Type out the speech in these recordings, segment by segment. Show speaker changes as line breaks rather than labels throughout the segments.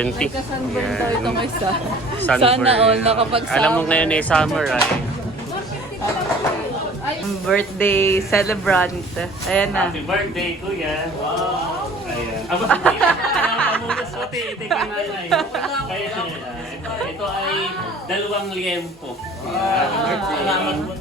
May 20. kasunburn Yan. daw itong isa. Sunburn. Sana all nakapag-summer.
Alam mo ngayon ay summer ay.
Birthday celebrant. Ayan na.
Happy birthday, kuya. Wow. Ayan. Aba. Pamunas mo, titik ka na yun. Kaya, ito, ito ay dalawang liempo. Happy birthday.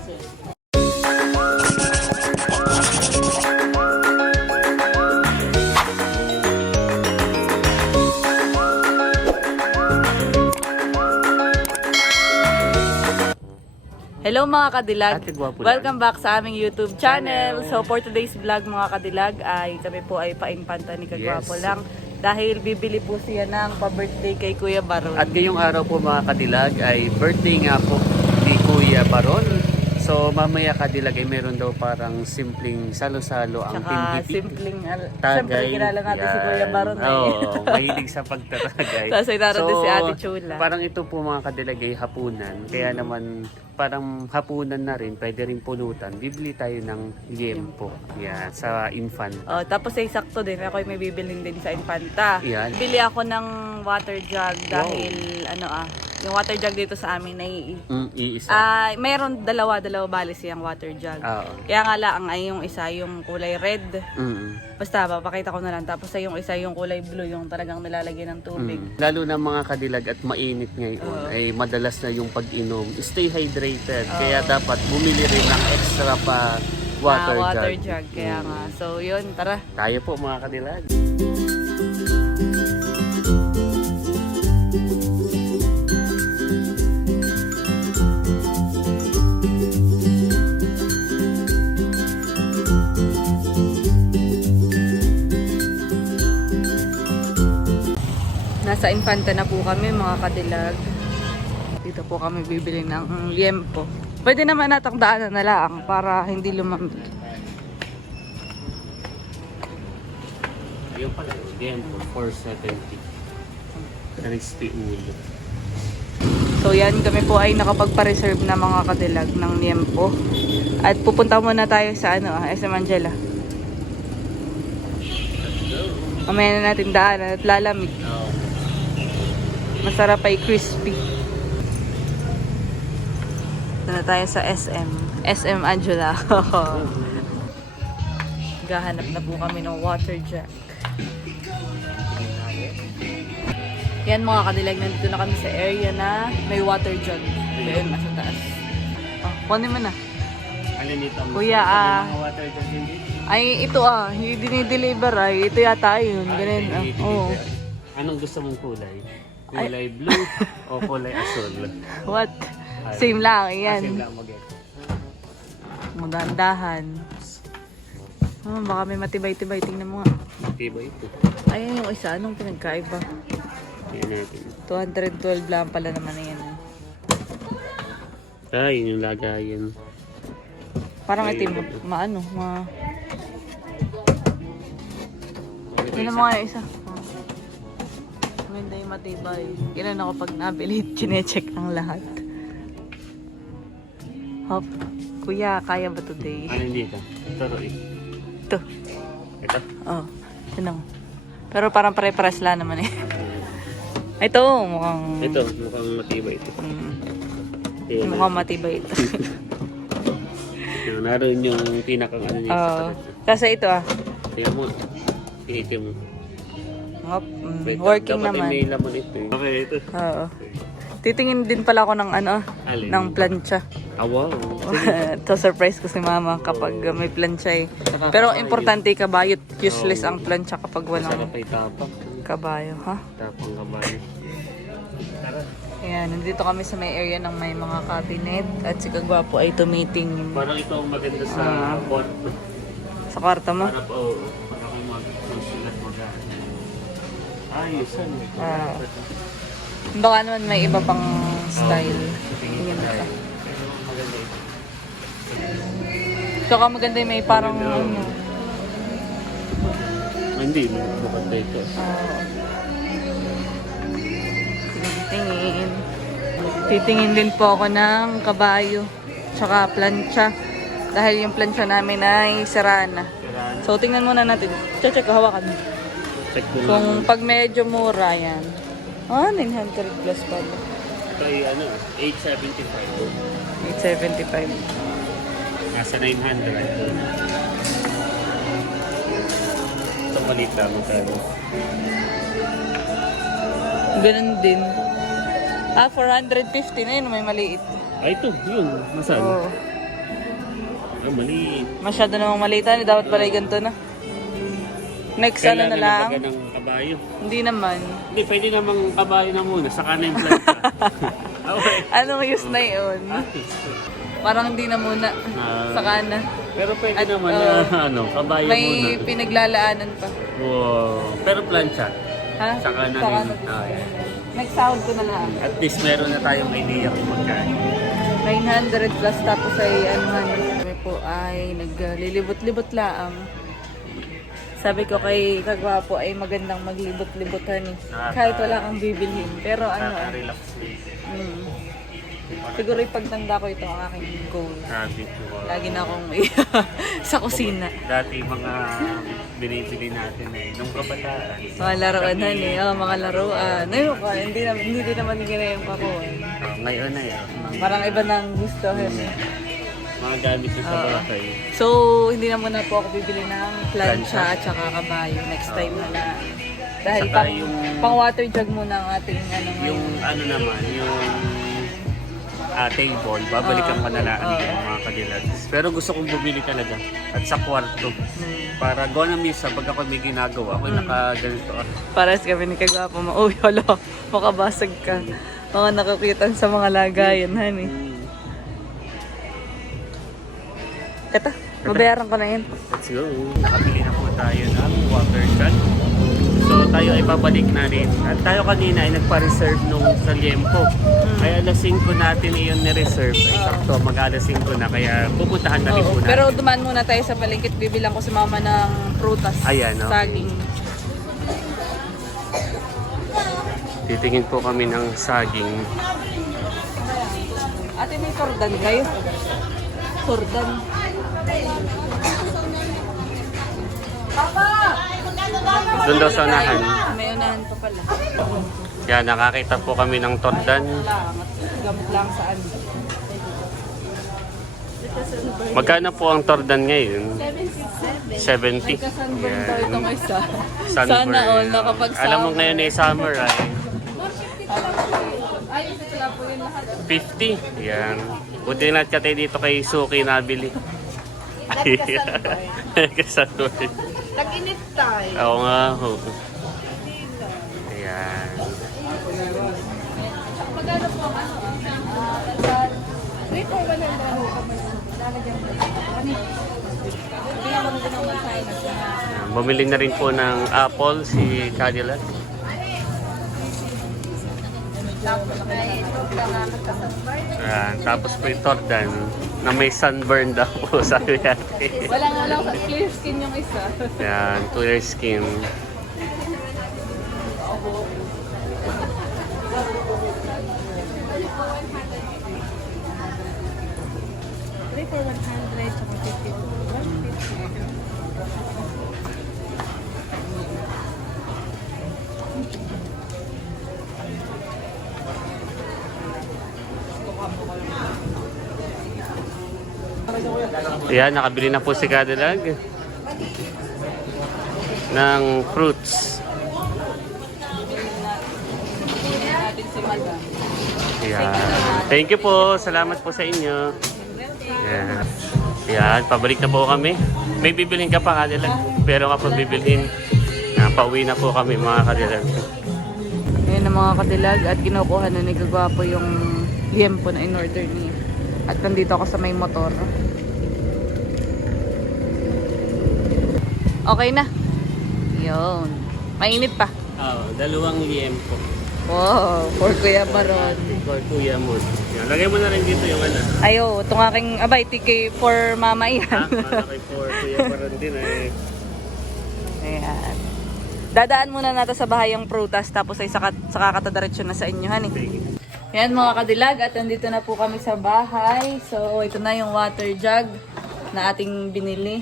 Hello mga kadilag. Ate, Welcome back sa aming YouTube channel. So for today's vlog mga kadilag ay kami po ay paimpanta ni Kagwapo Yes. lang dahil bibili po siya ng pa-birthday kay Kuya Baron.
At ngayong araw po mga kadilag ay birthday nga po ni Kuya Baron. So mamaya kadilag ay meron daw parang simpleng salo-salo ang Tsaka tinditik.
simpleng, al- Tagay. siyempre kilala natin si. Kuya Baron eh. Oo,
mahilig sa pagtatagay.
Tapos ay naroon din si Ate Chula.
Parang ito po mga kadilagay hapunan. Kaya naman parang hapunan na rin, pwede rin pulutan. Bibili tayo ng liempo. Yan, sa infant.
Oh, tapos ay sakto din. Ako ay may bibilin din sa Infanta. Yan. Bili ako ng water jug dahil ano ah, yung water jug dito sa amin ay Mm, iisa. ah mayroon dalawa dalawa bali siyang water jug. Oo. Kaya nga lang ay yung isa yung kulay red. Mm, Basta papakita ko na lang. Tapos ay yung isa yung kulay blue yung talagang nilalagyan ng tubig. mm.
Lalo na mga kadilag at mainit ngayon ay madalas na yung pag-inom. Stay hydrated. Kaya dapat bumili rin ng extra pa water, Ah, water jug. jug.
Kaya Mm. nga. So yun, tara.
Tayo po mga kadilag.
Nasa Infanta na po kami mga kadilag. Dito po kami bibili ng liempo. Pwede naman natang daanan na lang para hindi lumamig.
Ayun pala, liempo, 470. Crispy ulo.
So yan, kami po ay nakapagpa-reserve na mga kadilag ng liempo. At pupunta muna tayo sa ano, ah, SM Angela. Mamaya na natin daanan at lalamig. Oh. Masarap ay crispy. Ito na tayo sa SM. SM Angela. Gahanap na po kami ng water jack. Yan mga kadilag, nandito na kami sa area na may water jug. Ayun, nasa taas. Oh, kunin mo na.
Alin ito? Kuya, ah. Water jug.
Ay, ito ah, yung dinideliver ay, ito yata yun. Ganun, ah. Oo.
Anong gusto mong kulay? Kulay blue o kulay asul?
What? Same lang, yan. lang mag-get. Magandahan. Oh, baka may matibay-tibay. Tingnan mo nga. Tiba ito. Ayun yung isa. Anong pinagkaiba? Yan natin. 212 lang pala naman na yan.
Ah, yun yung lagayan.
Parang itim. Maano? Ma... Tingnan mo nga yung isa. Oh. Maganda yung matibay. Kailan ako pag nabili, chinecheck ang lahat. Hop. Kuya, kaya ba today?
Alin dito? Ito Roy. Ito. Ito.
Oh, tinang. Pero parang pare-pares lang naman eh. Ito, mukhang...
Ito, mukhang matibay ito. Mm,
Yan, mukhang matibay ito.
Naroon yung pinakang ano niya Oo.
kalat. kasi ito ah.
Tingnan mo. Tinitim mo.
Hop, mm, Wait, working dapat naman. may laman
ito eh. Okay, ito. Oo.
Titingin din pala ako ng ano, Alin? ng plancha. Ah, wow. to surprise ko si mama kapag uh, may plancha eh. Pero importante kabayo, useless ang plancha kapag walang kabayo, ha?
Tapang kabayo.
Ayan, nandito kami sa may area ng may mga cabinet at si Kagwapo ay tumiting
Parang ito ang maganda sa Ah. kwarto.
sa kwarto mo. Para
pa, oo. Ayos, ano? Ah.
Baka naman may iba pang style. Tingin na ka. Tsaka maganda yung may parang ano.
Ah, Hindi, maganda ito. ah,
Titingin. Titingin din po ako ng kabayo. Tsaka plancha. Dahil yung plancha namin ay sira na. Kailangan So tingnan muna natin. Check, check, hawakan. Check ko lang. Kung pag medyo mura yan. Ah, 900 plus pala.
Ito ay ano, 875.
875.
Nasa 900. Ito maliit lang magkano.
Ganun din. Ah, 450 na yun. May maliit.
Ay, ito, yun. Nasaan? Oo. Ah, maliit.
Masyado namang maliit. Ano, dapat pala yung ganito na. Next, ano na lang? baga
ng kabayo. Hindi naman. Hindi, pwede namang kabayo na muna. Saka na yung plancha.
okay. Anong use na yun? Parang hindi na muna. Ah. Saka na.
Pero pwede At, naman oo. na ano, kabayo May
muna. pinaglalaanan pa.
Wow. Pero plancha. Ha? Saka na Saka rin. na. Ah, yan.
Next sound ko na lang.
At least meron na tayong idea kung magkano.
900 plus tapos ay ano ano. Kami po ay naglilibot-libot laang. Sabi ko kay Kagwapo ay magandang maglibot-libotan eh. Kahit wala kang bibilhin. Pero ano,
Nakaka-relax din. mm,
siguro yung pagtanda ko ito ang aking goal. Ah, Lagi na akong sa kusina.
Dati mga binibili natin eh, nung kabataan.
Mga laruan eh. Oh, mga laruan. Ayun ka, hindi, na, hindi din naman ginayang ko. Oh,
ngayon na yan.
Parang iba nang gusto. eh.
Mga gamit na sa Oo. bahay.
So, hindi na muna po ako bibili ng plancha at saka kabayo. Next time na na. Dahil Saka pang, yung- pang water jug muna ang ating ano
ngayon. Yung ano naman, yung ah, table, babalikan Oo. pa na lang Oo. yung mga kadilags. Pero gusto kong bumili talaga. At sa kwarto. Hmm. Para gawa na misa, pag ako may ginagawa, ako Mm. naka-ganito. ah.
Pares kami ni Kagwapo. Ma- Uy, hala, makabasag ka. Mga nakakitan sa mga lagayan, honey. Eto, mabayaran ko na yan.
Let's go. Nakabili na po tayo ng water gun. So tayo ay babalik na rin. At tayo kanina ay nagpa-reserve nung sa Liempo. Hmm. Ay alas 5 natin iyon ni-reserve. Ay sakto, mag alas 5 na. Kaya pupuntahan na rin po natin.
pero dumaan muna tayo sa palengke. Bibilang ko si mama ng prutas. Ayan, no? Saging.
Titingin po kami ng saging.
Ate, may tordan kayo? Tordan.
Doon daw sa unahan.
May unahan pa pala.
Yan, nakakita po kami ng tordan. Gamot lang saan. Magkano po ang tordan ngayon? 70. May
kasunburn daw itong isa. Sunburn. Sana all nakapag
Alam mo ngayon ay summer ay Ay, sila po yung lahat. 50. Yan. Buti na ka tayo dito kay Suki nabili. Kasunburn.
Nag-init tayo.
Oo nga. ho. Ayan. Magkano po ang ano? Ah, 3 for 100 ho kami. Lalagyan mo. Hindi ako nito ng masaya na siya. Bumili na rin po ng apple si Cadillac. Ayan. Tapos po yung tordan na may sunburn daw po sabi
natin. Wala nga lang clear skin yung isa.
Ayan, clear skin. For 100, tsaka 50 for 150. Ayan, nakabili na po si Cadillac ng fruits. Ayan. Thank you po. Salamat po sa inyo. Ayan. Ayan, pabalik na po kami. May bibilhin ka pa Cadillac. Pero kapag bibilhin, pauwi na po kami mga Cadillac.
Ngayon ang mga kadilag at kinukuha na ni Gagwapo yung liempo na in-order niya. At nandito ako sa may motor. Okay na. Yun. Mainit pa.
Oh, dalawang liempo.
Wow, for Kuya Baron.
For Kuya mo. Yan, lagay mo na rin dito yung ano.
Ayo, itong aking, abay, TK for mama yan.
Malaki for Kuya Baron din eh.
Ayan. Dadaan muna natin sa bahay yung prutas tapos ay saka, saka katadiretso na sa inyo, honey. Yan mga kadilag at nandito na po kami sa bahay. So ito na yung water jug na ating binili.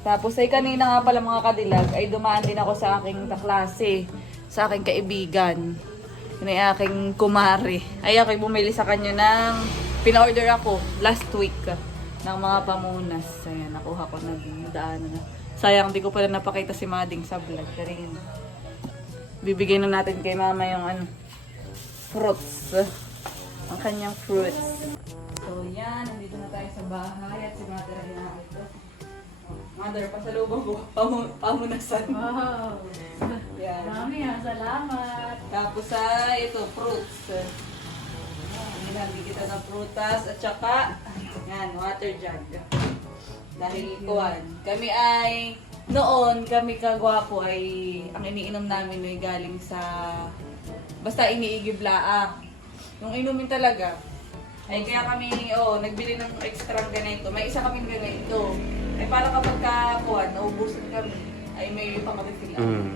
Tapos ay kanina nga pala mga kadilag ay dumaan din ako sa aking kaklase, sa aking kaibigan. Ay aking kumari. Ay, ako'y bumili sa kanya ng... Pina-order ako last week ng mga pamunas. Ayan, nakuha ko na din. Daan na. Sayang, di ko pala napakita si Mading sa vlog. Yun. Bibigay na natin kay mama yung ano, fruits. Ang kanyang fruits. So, yan. Nandito na tayo sa bahay at si Mother ay nakakita. Mother, pasalubong ko. Pamu- pamunasan. Wow.
Yan. Marami ah, salamat.
Tapos sa ito, fruits. Nilagay kita ng prutas at saka yan, water jug. Dahil kuwan. Kami ay noon kami kagwapo ay ang iniinom namin ay galing sa basta iniigib laang. Yung inumin talaga. Ay kaya kami, oh, nagbili ng extra ganito. May isa kaming ganito. Ay para kapag kakuan, naubusan kami, ay may pang-refill. Mm.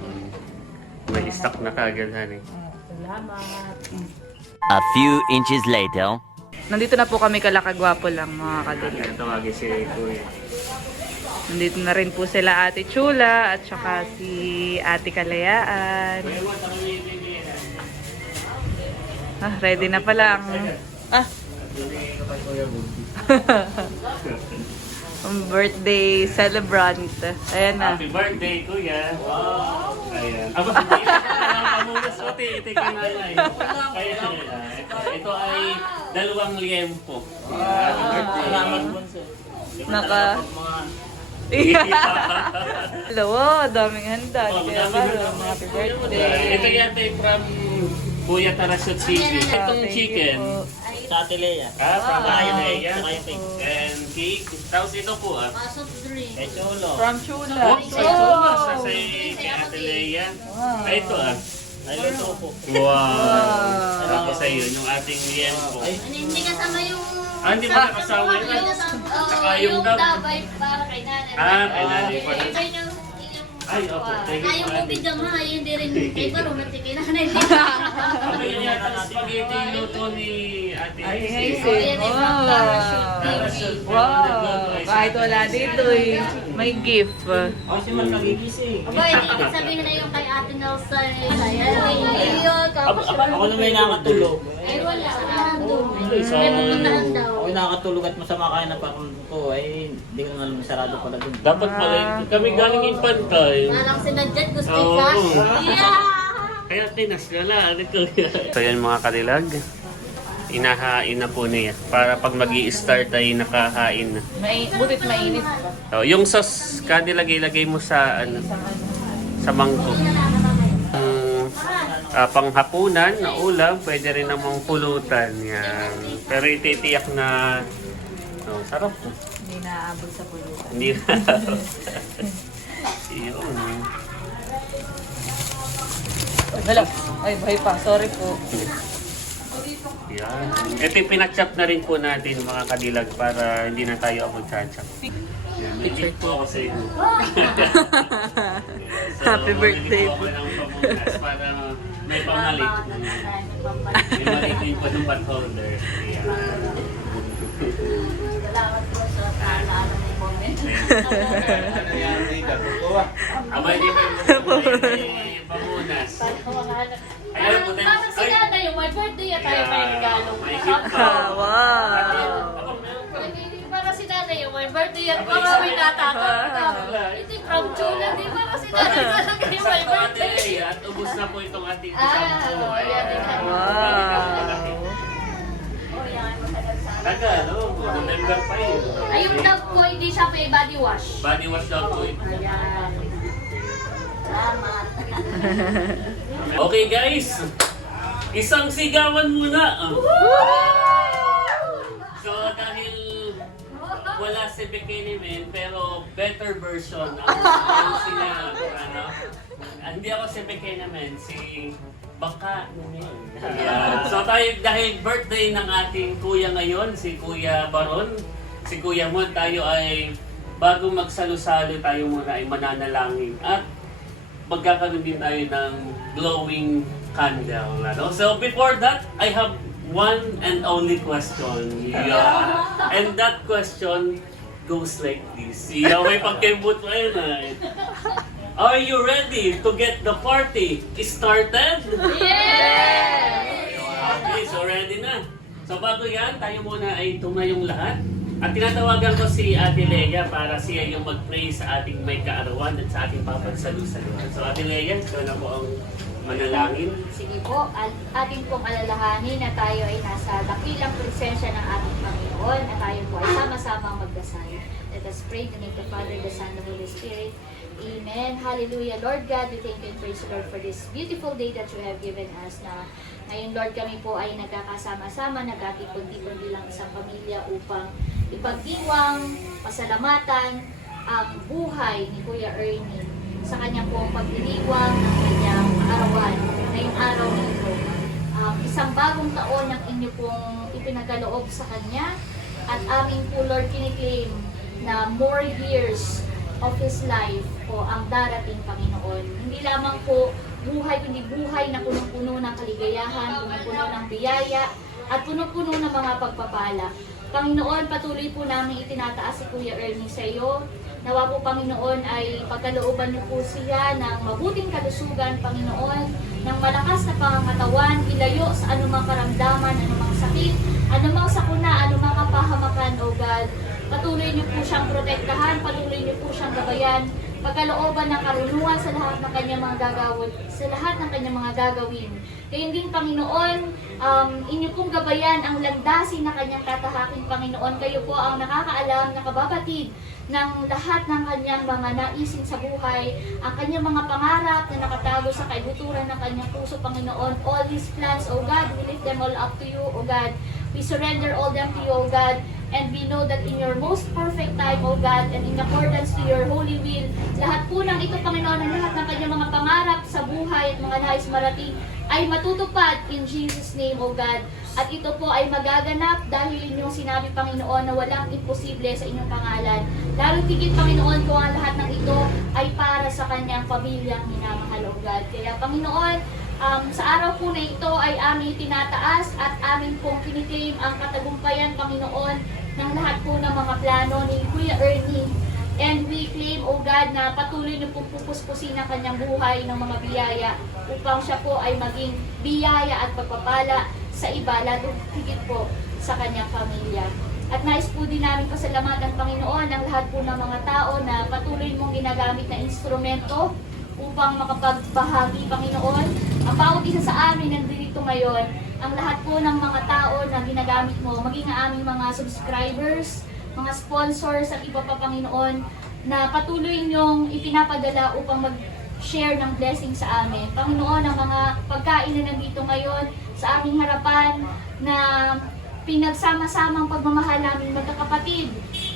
May stock na kagad, honey. Salamat.
A few inches later. Nandito na po kami kalakagwapo lang mga kadilag. Ito tawagin si Kuya. Nandito na rin po sila Ate Chula at saka si Ate Kalayaan. Ah, ready na pala ang... Ah! Ang birthday celebrant. Ayan na.
Happy birthday, Kuya. Wow. Ayan. Aba, hindi. Pamunas ko, titikin na yun. Kaya, ito, ito ay dalawang liempo. Happy birthday. Salamat po, Naka...
Dalawa, daming handa. Oh, Kaya parang happy birthday.
Ito yata ay from Kuya Tarasot City. Itong chicken. Po. Sa Atilea. Ah, from Ayalaya. Saka yung cake. And cake. Tapos ito po ah. Pasok drink. Kay Cholo.
From Chula. Oh,
sa Chula. Sa sa kay Ate Leia. Ay, ito ah. Ay, luto po. Wow. Tapos sa iyo, yung ating liempo. Ay, Hindi kasama yung... Ah, hindi ba nakasama yun? Yung kasama-
Tsaka yung yung dab. dabay para kay nanay. Ah, kay nanay pa. Iba yung... Ay, opo. Thank you, Ah, yung Ate. ha, hindi rin. Kay ba, romantic kay nanay.
Ano yun yata ang spaghetti luto ni Ate Ay, Hazel? Hazel. Ayan,
Wow. Wow. Kahit wala dito eh. May gift. ako
si Man nagigising.
Aba, hindi ibig sabihin na yung kay Ate Nelson. Ayun,
tapos Ako na may nakatulog. Ay, wala. Nandun. Sa- May pupuntahan daw. Ako yung nakatulog at masama kayo na parang ko ay hindi ko na alam sarado pala dun. Dapat pala, kami galing infantay.
Nalang sinadyan, gusto yung cash. Yeah!
Kaya tinas na lang. So yan mga kadilag. Inahain na po niya. Para pag mag start ay nakahain na.
May, butit mainit.
So, yung sauce, kadilag ilagay mo sa ano, sa mangkok. Um, ah, panghapunan na ulam, pwede rin namang pulutan. Yan. Pero ititiyak na oh, sarap.
Hindi naaabot sa pulutan. Hindi na. Yun. Hala. Ay, buhay pa. Sorry po.
Yan. Ito yung pinachop na rin po natin mga kadilag para hindi na tayo ako chachap. Yan. Gift po ako sa inyo.
Happy birthday po.
ng pamunas para may pamalit. May malitin po ng bath holder. Ayan. Salamat po sa paalala ng comment.
Abay, di ba yung pamunas? Ayan po tayo. Para si nanay, yung my birthday at tayo may regalo. May gift pa. Ah, wow. Para si nanay, yung my birthday at mga may natatanggap. Ito from Chula, di para si nanay talaga yung my birthday. At
ubus na po itong ating Ah, shampoo. ayan, ayan. Wow. Oh, yan, matagal sa Tagal, oh. November pa yun.
Ay, yung dove ko, hindi siya may body wash.
Body wash daw po ito. Ayan. Salamat. Okay guys, isang sigawan muna. So dahil wala si Bikini Man, pero better version ang ang sina, ano, ah, hindi ako si Bikini Man, si Baka Man. Ayan. So tayo, dahil birthday ng ating kuya ngayon, si Kuya Baron, si Kuya Mon, tayo ay bago magsalo-salo tayo muna ay mananalangin at magkakaroon din tayo ng glowing candle. Ano? So before that, I have one and only question. Yeah. And that question goes like this. Yeah, may pagkembot pa yun ay. Are you ready to get the party started?
Yeah!
So bago yan, tayo muna ay tumayong lahat. At tinatawagan ko si Ate Leia para siya yung mag-pray sa ating may kaarawan at sa ating papagsalusaluhan. So Ate Leia, ikaw na po ang manalangin.
Sige po, at atin pong alalahanin na tayo ay nasa dakilang presensya ng ating Panginoon at tayo po ay sama-sama magdasal. Let us pray to the Father, the Son, the Holy Spirit. Amen. Hallelujah. Lord God, we thank you and praise you, Lord, for this beautiful day that you have given us na ngayon, Lord, kami po ay nagkakasama-sama, nagkatipon-tipon bilang isang pamilya upang ipagdiwang, pasalamatan ang buhay ni Kuya Ernie sa kanya po pagdiriwang ng kanyang arawan ngayong araw na ito. Um, isang bagong taon ang inyo pong ipinagaloob sa kanya at amin po Lord kiniklaim na more years of His life po ang darating Panginoon. Hindi lamang po buhay, kundi buhay na punong-puno ng kaligayahan, punong-puno ng biyaya, at punong-puno ng mga pagpapala. Panginoon, patuloy po namin itinataas si Kuya Ernie sa iyo. Nawa po Panginoon ay pagkalooban niyo po siya ng mabuting kalusugan, Panginoon, ng malakas na pangangatawan, ilayo sa anumang karamdaman, anumang sakit, anumang sakuna, anumang kapahamakan, O God. Patuloy niyo po siyang protektahan, patuloy niyo po siyang gabayan, pagkalooban ng karunungan sa lahat ng kanyang mga gagawin, sa lahat ng kanyang mga gagawin. Kaya din, Panginoon, um, inyo pong gabayan ang landasin na kanyang tatahakin, Panginoon. Kayo po ang nakakaalam, nakababatid ng lahat ng kanyang mga naisin sa buhay, ang kanyang mga pangarap na nakatago sa kaibuturan ng kanyang puso, Panginoon. All His plans, O God, we lift them all up to you, O God. We surrender all them to you, O God. And we know that in your most perfect time, O God, and in accordance to your holy will, lahat po ng ito, Panginoon, ang lahat ng kanyang mga pangarap sa buhay at mga nais marating ay matutupad in Jesus' name, O God. At ito po ay magaganap dahil inyong sinabi, Panginoon, na walang imposible sa inyong pangalan. Lalo tigit, Panginoon, kung ang lahat ng ito ay para sa kanyang pamilyang minamahal, O God. Kaya, Panginoon, um, sa araw po na ito ay aming tinataas at amin pong kiniklaim ang katagumpayan, Panginoon, ng lahat po ng mga plano ni Kuya Ernie. And we claim, O God, na patuloy na pong pupuspusin ang kanyang buhay ng mga biyaya upang siya po ay maging biyaya at pagpapala sa iba, lalo higit po sa kanyang pamilya. At nais po din namin pasalamatan, Panginoon, ang lahat po ng mga tao na patuloy mong ginagamit na instrumento upang makapagbahagi, Panginoon. Ang bawat isa sa amin nandito ngayon, ang lahat po ng mga tao na ginagamit mo, maging ang aming mga subscribers, mga sponsors at iba pa, Panginoon, na patuloy niyong ipinapadala upang mag-share ng blessing sa amin. Panginoon, ang mga pagkain na nandito ngayon sa aming harapan na pinagsama-samang pagmamahal namin magkakapatid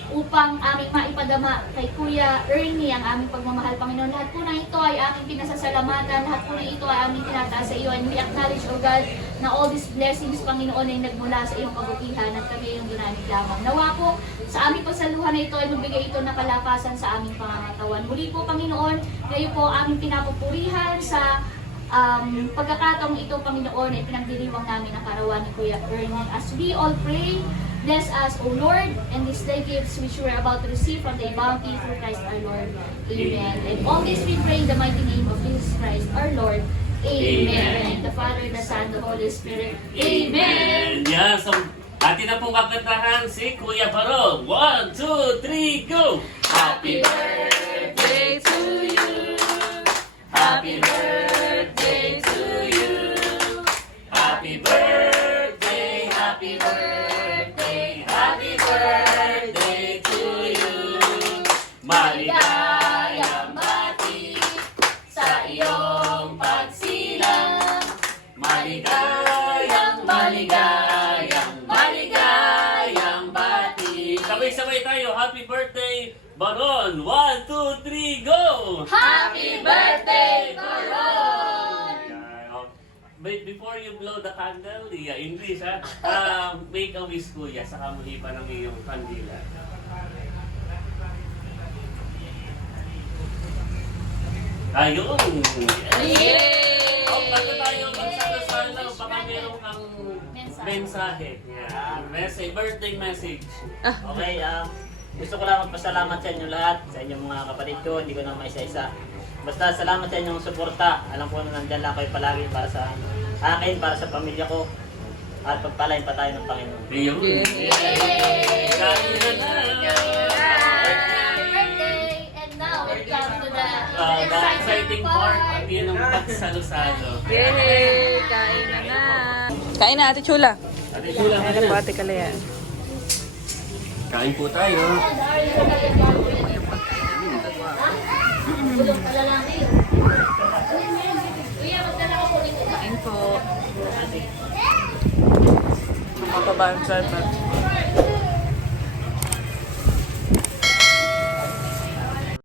upang aming maipadama kay Kuya Ernie ang aming pagmamahal, Panginoon. Lahat po na ito ay aming pinasasalamatan, lahat po na ito ay aming tinataas sa iyo. And we acknowledge, O God, na all these blessings, Panginoon, ay nagmula sa iyong kabutihan at kami yung ginamit lamang. Nawa po, sa aming pagsaluhan na ito ay magbigay ito ng kalapasan sa aming pangangatawan. Muli po, Panginoon, kayo po aming pinapupurihan sa um, pagkakataong ito, Panginoon, ay pinagdiriwang namin ang karawan ni Kuya Ernie. As we all pray, bless us, O Lord, and this day gifts which we are about to receive from thy bounty through Christ our Lord. Amen. And all this we pray in the mighty name of Jesus Christ our Lord. Amen. Amen. And the Father, the Son, the Holy Spirit.
Amen.
Yan, so atin na pong kakantahan si Kuya Parol. One, two, three, go!
Happy birthday to you. Happy birthday
birthday, Baron. One, two, three, go!
Happy birthday, Baron! Yeah,
oh. But before you blow the candle, yeah, English ha, um, make a wish kuya sa kamuhipan ng iyong kandila. Ayun! Yay! Oh, bago tayo magsasalo, baka meron kang Mensahe. mensahe. Yeah. Message, birthday message. Okay, um, gusto ko lang magpasalamat sa inyo lahat, sa inyong mga kapatid ko, hindi ko na maisa-isa. Basta salamat sa inyong suporta. Alam ko na nandyan lang kayo palagi para sa akin, para sa pamilya ko. at pagpalain pa tayo ng Panginoon. Ayun. Yay! To the exciting part, ang yun ang pagsalo-salo.
Yay! Kain na na. Kain na, Ate Chula. Ate Chula, Ate Kalayan?
Kain po tayo.
Kain po. Mga kabahan